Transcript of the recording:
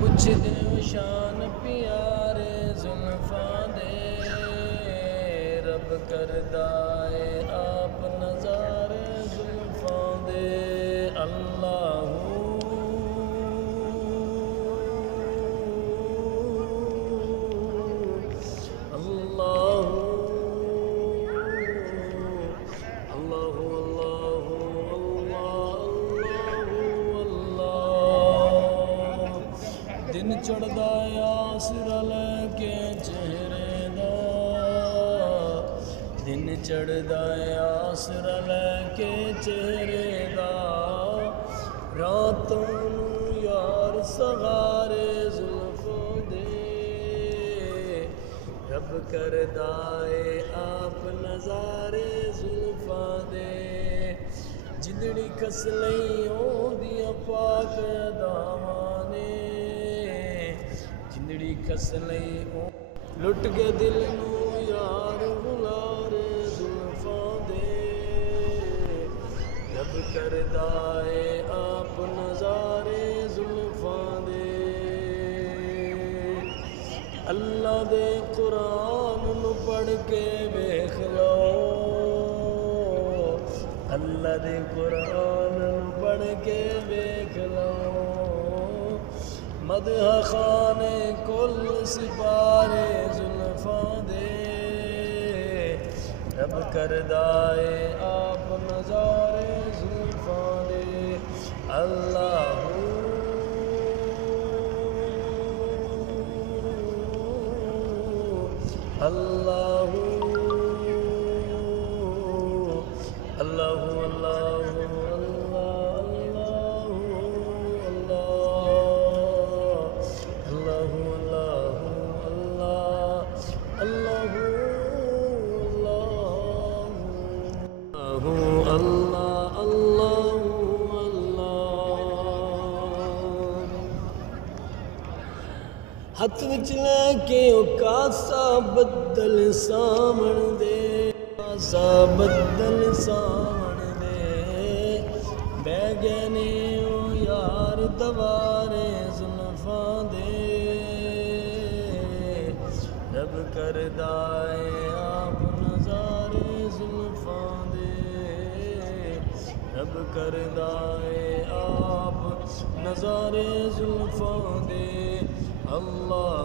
پوچھ دے شان پیارے زلفاں دے رب کردا اے آپ نظارے زلفاں دے اللہ دن چڑھدا آسرا لے کے چہرے دا دن چڑھدا آسرا لے کے چہرے دا راتوں نوں یار سوارے زلفوں دے رب کردا اے آپ نظارے زلفاں دے جدڑی کس لئی اوندیاں پاک اداواں نے جندڑی کس لئی لٹ کے دل نوں یار بلارے زلفاں دے رب کردا اے آپ نظارے زلفاں دے اللہ دے قرآن نوں پڑھ کے ویکھ لو اللہ دے قرآن نوں پڑھ کے ویکھ لو مدح خانے کل سپارے زلفاں دے رب کردا اے آپ نظارے زلفاں دے اللہ اللہ اللہ ہاتھ وچ لے کے او کاسا بدل سامن دے کاسا بدل سامن دے بہ گئے نے او یار دوارے زلفاں دے رب کردا اے آپ نظارے زلفاں دے رب کردا اے آپ نظارے زلفاں دے اللہ